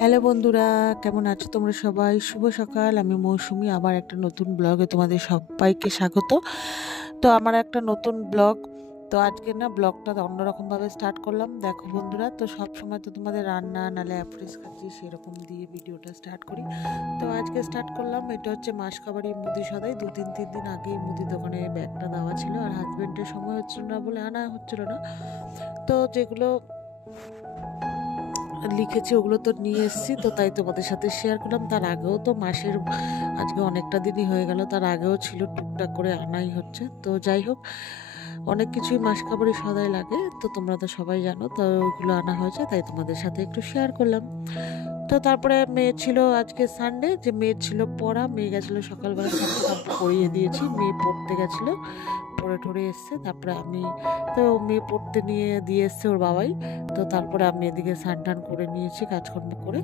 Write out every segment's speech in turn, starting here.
Hello বন্ধুরা, কেমন আছো তোমরা সবাই? শুভ সকাল। আমি মৌসুমি, আবার একটা নতুন ব্লগে তোমাদের সবাইকে স্বাগত। তো আমার একটা নতুন ব্লগ। তো আজকে না ব্লগটা অন্যরকমভাবে স্টার্ট করলাম। দেখো বন্ধুরা, তো সব সময় তো তোমাদের রান্না নালে অ্যাপ্রেস খাচ্ছি সেরকম দিয়ে ভিডিওটা স্টার্ট করি। তো আজকে স্টার্ট করলাম, এটা হচ্ছে মাসকাবাড়ি মুদি সদাই। 2-3 দিন আগেই মুদি দোকানে ব্যাগটা দেওয়া ছিল, আর হাজব্যান্ডের সময় হচ্ছিল না বলে আনা হচ্ছিল না। তো যেগুলো লিখেছি ওগুলো তো নিয়ে এসেছি, তো তাই তোমাদের সাথে শেয়ার করলাম। তার আগেও তো মাসের আজকে অনেকটা দিনই হয়ে গেল, তার আগেও ছিল, টুকটাক করে আনাই হচ্ছে। তো যাই হোক, অনেক কিছুই মাসকাবাড়ি সদাই লাগে, তো তোমরা তো সবাই জানো, তো ওইগুলো আনা হয়েছে, তাই তোমাদের সাথে একটু শেয়ার করলাম। তো তারপরে মেয়ে ছিল, আজকে সানডে, যে মেয়ে ছিল পড়া, মেয়ে গেছিলো সকালবেলা, স্নান করিয়ে দিয়েছি, মেয়ে পড়তে গেছিলো, পড়ে টরে এসছে। তারপরে আমি তো মেয়ে পড়তে নিয়ে দিয়ে এসছে ওর বাবাই। তো তারপরে আমি এদিকে স্নান টান করে নিয়েছি কাজকর্ম করে।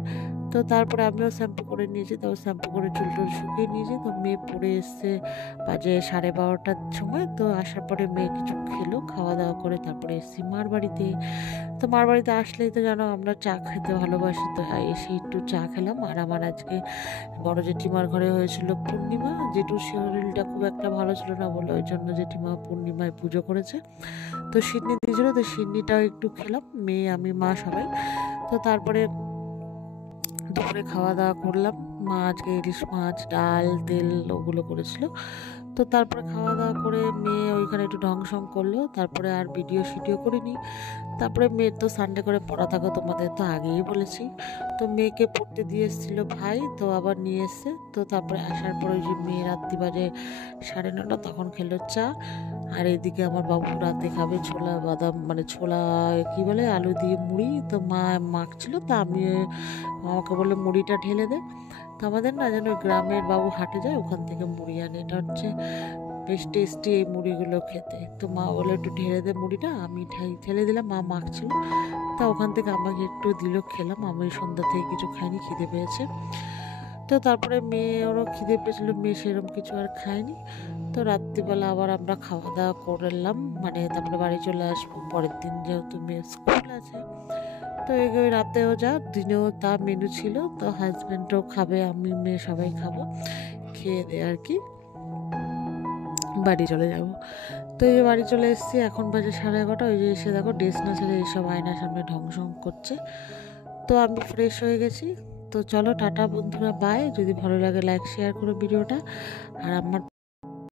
তো তারপরে আমিও শ্যাম্পু করে নিয়েছি, তো শ্যাম্পু করে চুল টুল শুকিয়ে নিয়েছি। তো মেয়ে পড়ে এসছে বাজে 12:30টার সময়। তো আসার পরে মেয়ে কিছু খেলো, খাওয়া দাওয়া করে তারপরে এসছি মার বাড়িতে। তো মার বাড়িতে আসলেই তো জানো আমরা চা খেতে ভালোবাসি, তো এসে একটু চা খেলাম। আর আমার আজকে বড় জেঠিমার ঘরে হয়েছিল পূর্ণিমা, জেঠুর শরীরটা খুব একটা ভালো ছিল না বলে ওই জন্য জেঠিমা পূর্ণিমায় পুজো করেছে। তো সিডনি দিয়েছিল, তো সিডনিটাও একটু খেলাম, মেয়ে আমি মা সবাই। তো তারপরে দুপুরে খাওয়া দাওয়া করলাম। মা আজকে ইলিশ মাছ, ডাল, তেল ওগুলো করেছিল। তো তারপরে খাওয়া দাওয়া করে মেয়ে ওইখানে একটু ঢং সং করলো, তারপরে আর ভিডিও শিডিও করিনি। তারপরে মেয়ের তো সানডে করে পড়া থাকো, তোমাদের তো আগেই বলেছি। তো মেয়েকে পড়তে দিয়ে এসেছিলো ভাই, তো আবার নিয়ে এসছে। তো তারপরে আসার পরে ওই যে মেয়ে রাত্রি বাজে 9:30, তখন খেলো চা। আর এইদিকে আমার বাবু রাতে খাবে ছোলা বাদাম, মানে ছোলা কি বলে, আলু দিয়ে মুড়ি। তো মা মাখছিল, তা আমি আমাকে বললো মুড়িটা ঢেলে দে। তো আমাদের না যেন গ্রামের বাবু হাটে যায়, ওখান থেকে মুড়ি আনে, এটা হচ্ছে বেশ টেস্টি এই মুড়িগুলো খেতে। তো মা বলে একটু ঢেলে দে মুড়িটা, আমি ঠেলে দিলাম, মা মাখছিল। তা ওখান থেকে আমাকে একটু দিল, খেলাম। আমি সন্ধ্যা থেকে কিছু খাইনি, খিদে পেয়েছে। তো তারপরে মেয়ে ওরও খিদে পেয়েছিল, মেয়ে সেরকম কিছু আর খায়নি। তো রাত্রিবেলা আবার আমরা খাওয়া দাওয়া করলাম, মানে তারপরে বাড়ি চলে আসবো পরের দিন, যেহেতু মেয়ে স্কুল আছে। তো এগুলো রাতেও যা দিনেও তা মেনু ছিল। তো হাজব্যান্ডও খাবে, আমি মেয়ে সবাই খাবো, খেয়ে দে আর কি বাড়ি চলে যাব। তো এই যে বাড়ি চলে এসেছি, এখন বাজে 11:30। ওই যে এসে দেখো ড্রেস না ছেড়ে এইসব আয়নার সামনে ঢং সং করছে। তো আমি ফ্রেশ হয়ে গেছি। তো চলো টাটা বন্ধুরা, বাই। যদি ভালো লাগে লাইক শেয়ার করো ভিডিওটা, আর আমার